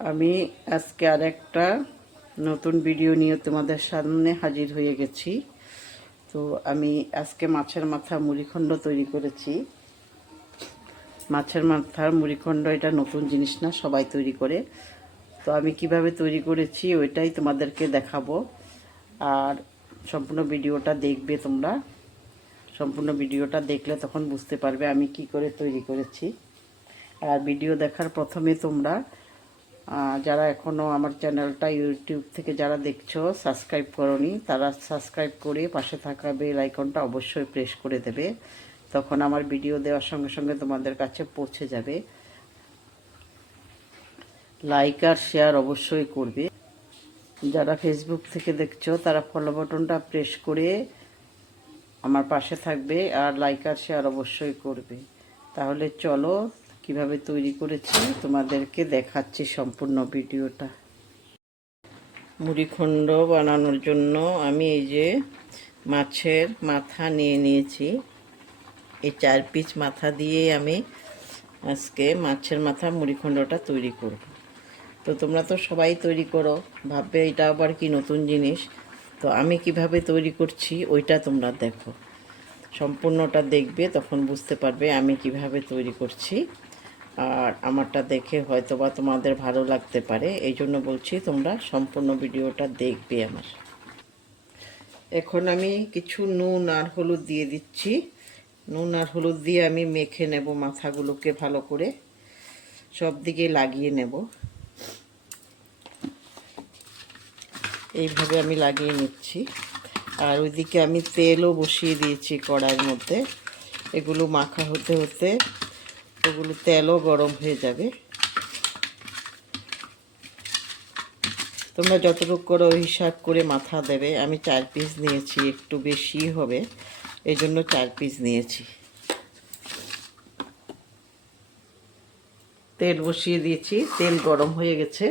আমি আজকে আরেকটা নতুন ভিডিও নিয়ে তোমাদের সামনে হাজির হয়ে গেছি। তো আমি আজকে মাছের মাথা মুড়িখণ্ড তৈরি করেছি। মাছের মাথার মুড়িখণ্ড এটা নতুন জিনিস না, সবাই তৈরি করে। তো আমি কিভাবে তৈরি করেছি ওইটাই তোমাদেরকে দেখাবো। আর সম্পূর্ণ ভিডিওটা দেখবে তোমরা। সম্পূর্ণ ভিডিওটা দেখলে তখন বুঝতে পারবে আমি কি করে তৈরি করেছি। আর ভিডিও দেখার প্রথমে তোমরা যারা এখনও আমার চ্যানেলটা ইউটিউব থেকে যারা দেখছো সাবস্ক্রাইব করোনি, তারা সাবস্ক্রাইব করে পাশে থাকা বেল আইকনটা অবশ্যই প্রেস করে দেবে। তখন আমার ভিডিও দেওয়ার সঙ্গে সঙ্গে তোমাদের কাছে পৌঁছে যাবে। লাইক আর শেয়ার অবশ্যই করবে। যারা ফেসবুক থেকে দেখছো তারা ফলো বাটনটা প্রেস করে আমার পাশে থাকবে আর লাইক আর শেয়ার অবশ্যই করবে। তাহলে চলো কিভাবে তৈরি করেছি তোমাদেরকে দেখাচ্ছি সম্পূর্ণ ভিডিওটা। মুড়িখণ্ড বানানোর জন্য আমি এই যে মাছের মাথা নিয়ে নিয়েছি। এই 4 পিস মাথা দিয়ে আমি আজকে মাছের মাথা মুড়িখণ্ডটা তৈরি করব। তো তোমরা তো সবাই তৈরি করো, ভাববে এটা আবার কি নতুন জিনিস। তো আমি কিভাবে তৈরি করছি ওইটা তোমরা দেখো, সম্পূর্ণটা দেখবে, তখন বুঝতে পারবে আমি কিভাবে তৈরি করছি। আর আমারটা দেখে হয়তো বা তোমাদের ভালো লাগতে পারে, এই জন্য বলছি তোমরা সম্পূর্ণ ভিডিওটা দেখবে আমার। এখন আমি কিছু নুন আর হলুদ দিয়ে দিচ্ছি। নুন আর হলুদ দিয়ে আমি মেখে নেব, মাথাগুলোকে ভালো করে সব দিকে লাগিয়ে নেব। এইভাবে আমি লাগিয়ে নিচ্ছি। আর ওইদিকে আমি তেলও বসিয়ে দিয়েছি কড়াইয়ের মধ্যে। এগুলো মাখা হতে হতে ওগুলো তেলও গরম হয়ে যাবে। তোমরা যতটুকু করে হিসাব করে মাথা দেবে। আমি 4 পিস নিয়েছি, একটু বেশি হবে, এই জন্য 4 পিস নিয়েছি। তেল বসিয়ে দিয়েছি, তেল গরম হয়ে গেছে।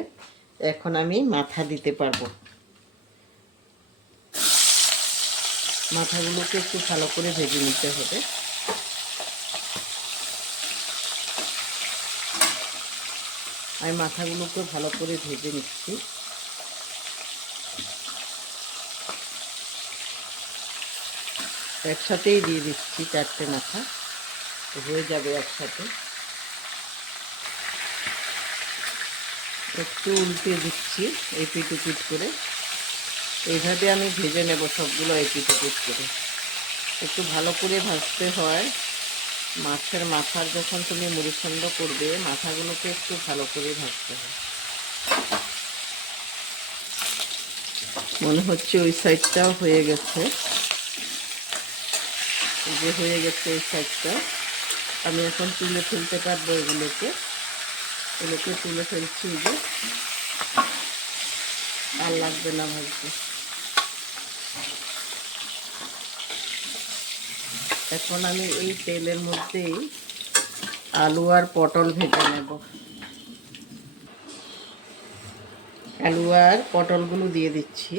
এখন আমি মাথা দিতে পারবো। মাথাগুলোকে একটু ভালো করে ভেজে নিতে হবে। আমি মাথাগুলোকে ভালো করে ভেজে নিচ্ছি। একসাথেই দিয়ে দিচ্ছি 4টে মাথা, হয়ে যাবে একসাথে। একটু উল্টে দিচ্ছি এপিট ওপিট করে। এইভাবে আমি ভেজে নেব সবগুলো এপিট ওপিট করে। একটু ভালো করে ভাজতে হয়। মাছের মাথার যখন তুমি মুড়িখণ্ড করবে, মাথাগুলোকে একটু ভালো করে ভাজতে হয়। মনে হচ্ছে ওই সাইডটাও হয়ে গেছে। এই যে হয়ে গেছে এই সাইডটা। আমি এখন তুলে ফেলতে পারবো এগুলোকে তুলে ফেলছি। যে আর লাগবে না ভাজতে। এখন আমি এই তেলের মধ্যেই আলু আর পটল ভেজে নেব। আলু আর পটলগুলো দিয়ে দিচ্ছি।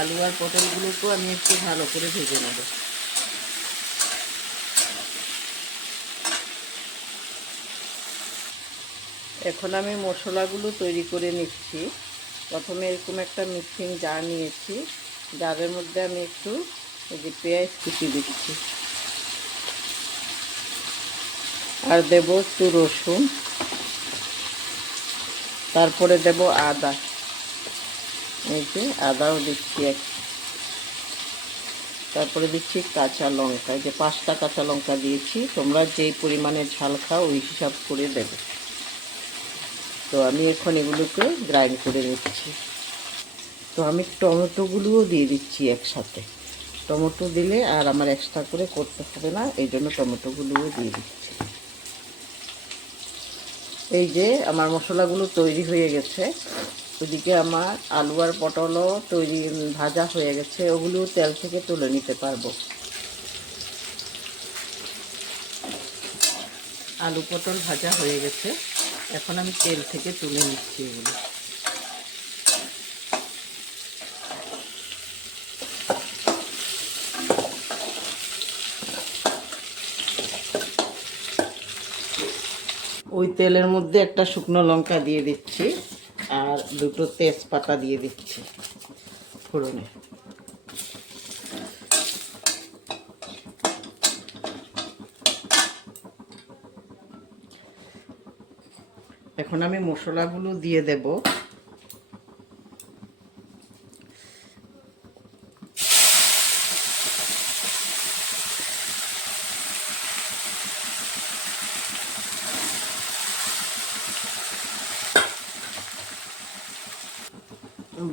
আলু আর পটলগুলোকেও আমি একটু ভালো করে ভেজে নেব। এখন আমি মশলাগুলো তৈরি করে নিচ্ছি। প্রথমে এরকম একটা মিক্সিং জার নিয়েছি। জারের মধ্যে আমি একটু এই যে পেঁয়াজ কুচি দিচ্ছি, আর দেব একটু রসুন, তারপরে দেব আদা। এই যে আদাও দিচ্ছি তারপরে দিচ্ছি কাঁচা লঙ্কা। এই যে 5টা কাঁচা লঙ্কা দিয়েছি। তোমরা যেই পরিমাণে ঝাল খাও ওই হিসাব করে দেবে। তো আমি এখন এগুলোকে গ্রাইন্ড করে নিচ্ছি। তো আমি টমেটোগুলোও দিয়ে দিচ্ছি একসাথে। টমেটো দিলে আর আমার এক্সট্রা করে করতে হবে না, এই জন্য টমেটোগুলোও দিয়ে দিচ্ছি। এই যে আমার মশলাগুলো তৈরি হয়ে গেছে। ওদিকে আমার আলু আর পটলও ভাজা হয়ে গেছে, ওগুলো তেল থেকে তুলে নিতে পারবো। আলু পটল ভাজা হয়ে গেছে, এখন আমি তেল থেকে তুলে নিচ্ছি এগুলো। ওই তেলের মধ্যে একটা শুকনো লঙ্কা দিয়ে দিচ্ছি আর দুটো তেজপাতা দিয়ে দিচ্ছি ফোড়নে। এখন আমি মশলাগুলো দিয়ে দেব।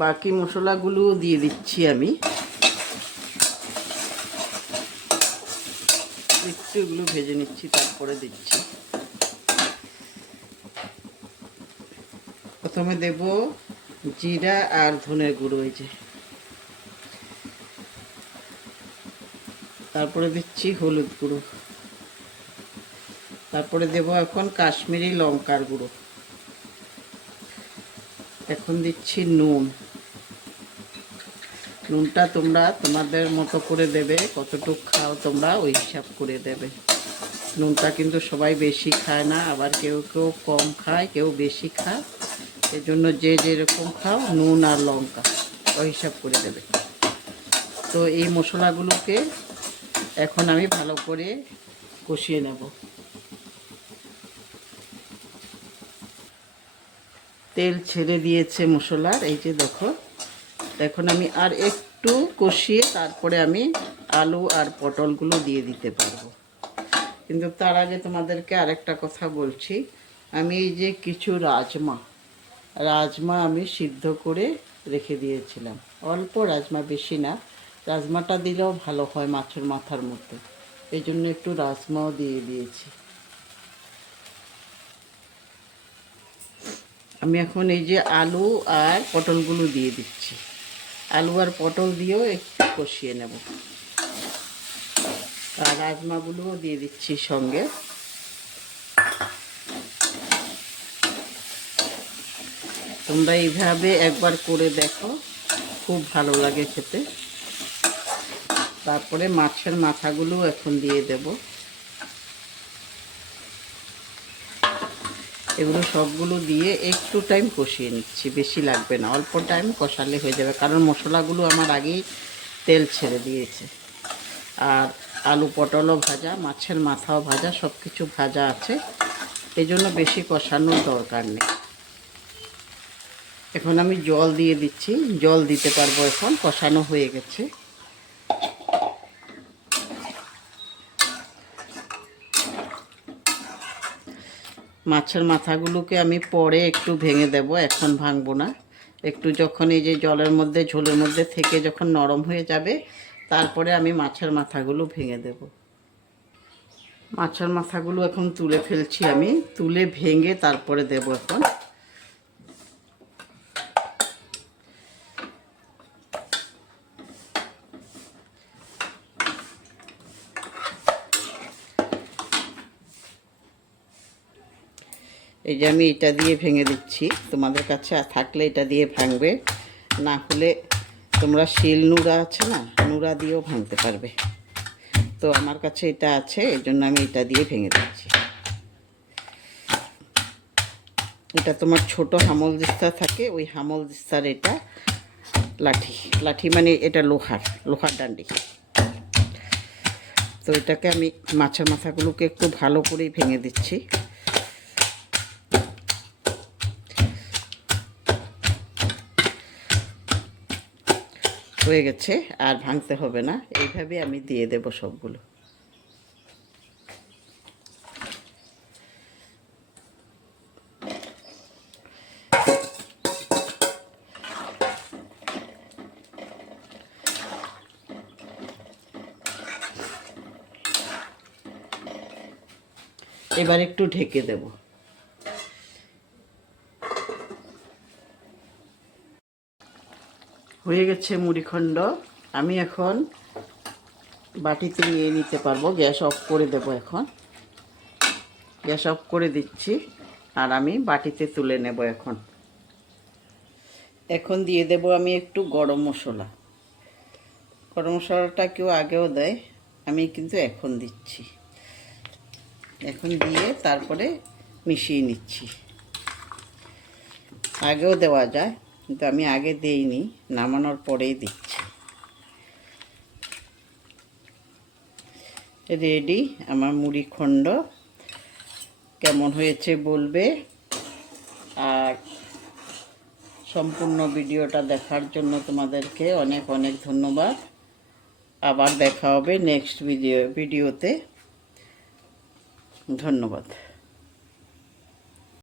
বাকি মশলাগুলো দিয়ে দিচ্ছি আমি। একটু এগুলো ভেজে নিচ্ছি, তারপরে দিচ্ছি। প্রথমে দেব জিরা আর ধনের গুঁড়ো, এই যে। তারপরে দিচ্ছি হলুদ গুঁড়ো। তারপরে দেব এখন কাশ্মীরি লঙ্কার গুঁড়ো। এখন দিচ্ছি নুন। নুনটা তোমরা তোমাদের মতো করে দেবে, কতটুকু খাও তোমরা ওই হিসাব করে দেবে। নুনটা কিন্তু সবাই বেশি খায় না, আবার কেউ কেউ কম খায়, কেউ বেশি খায়। এই জন্য যে যেরকম খাও নুন আর লঙ্কা ওই হিসাব করে দেবে। তো এই মশলাগুলোকে এখন আমি ভালো করে কষিয়ে নেব। তেল ছেড়ে দিয়েছে মশলার, এই যে দেখো। এখন আমি আর একটু কষিয়ে তারপরে আমি আলু আর পটলগুলো দিয়ে দিতে পারবো। কিন্তু তার আগে তোমাদেরকে আরেকটা কথা বলছি। আমি এই যে কিছু রাজমা আমি সিদ্ধ করে রেখে দিয়েছিলাম। অল্প রাজমা, বেশি না। রাজমাটা দিলেও ভালো হয় মাছের মাথার মধ্যে, এই জন্য একটু রাজমাও দিয়ে দিয়েছি। আমি এখন এই যে আলু আর পটলগুলো দিয়ে দিচ্ছি। আলু আর পটল দিয়েও একটু কষিয়ে নেব। আর রাজমাগুলোও দিয়ে দিচ্ছি সঙ্গে। তোমরা এইভাবে একবার করে দেখো, খুব ভালো লাগে খেতে। তারপরে মাছের মাথাগুলো এখন দিয়ে দেব। এগুলো সবগুলো দিয়ে একটু টাইম কষিয়ে নিচ্ছি, বেশি লাগবে না, অল্প টাইম কষালে হয়ে যাবে। কারণ মশলাগুলো আমার আগেই তেল ছেড়ে দিয়েছে। আর আলু পটলও ভাজা, মাছের মাথাও ভাজা, সব কিছু ভাজা আছে। এই জন্য বেশি কষানোর দরকার নেই। এখন আমি জল দিয়ে দিচ্ছি। জল দিতে পারবো এখন, কষানো হয়ে গেছে। মাছের মাথাগুলোকে আমি পরে একটু ভেঙে দেব, এখন ভাঙবো না। একটু যখন এই যে জলের মধ্যে, ঝোলের মধ্যে থেকে যখন নরম হয়ে যাবে, তারপরে আমি মাছের মাথাগুলো ভেঙে দেব। মাছের মাথাগুলো এখন তুলে ফেলছি আমি, তুলে ভেঙে তারপরে দেব এখন। এই যে আমি এটা দিয়ে ভেঙে দিচ্ছি। তোমাদের কাছে থাকলে এটা দিয়ে ভাঙবে, না হলে তোমরা শিল নুড়া আছে না, নুড়া দিয়েও ভাঙতে পারবে। তো আমার কাছে এটা আছে, এই জন্য আমি এটা দিয়ে ভেঙে দিচ্ছি। এটা তোমার ছোট হামল দিস্তা থাকে, ওই হামল দিস্তার এটা লাঠি মানে এটা লোহার ডান্ডি। তো এটাকে আমি মাছের মাথাগুলোকে একটু ভালো করেই ভেঙে দিচ্ছি। হয়ে গেছে, আর ভাঙতে হবে না। এইভাবে আমি দিয়ে দেব সবগুলো। এবার একটু ঢেকে দেব। হয়ে গেছে মুড়িখণ্ড। আমি এখন বাটিতে নিয়ে নিতে পারবো। গ্যাস অফ করে দেব এখন। গ্যাস অফ করে দিচ্ছি, আর আমি বাটিতে তুলে নেব এখন। এখন দিয়ে দেব আমি একটু গরম মশলা। গরম মশলাটা কেউ আগেও দেয়, আমি কিন্তু এখন দিচ্ছি। এখন দিয়ে তারপরে মিশিয়ে নিচ্ছি। আগেও দেওয়া যায়, কিন্তু আমি আগে দেইনি, নামানোর পরেই দিচ্ছি। রেডি আমার মুড়িঘণ্ট। কেমন হয়েছে বলবে, আর সম্পূর্ণ ভিডিওটা দেখার জন্য তোমাদেরকে অনেক অনেক ধন্যবাদ। আবার দেখা হবে নেক্সট ভিডিওতে। ধন্যবাদ।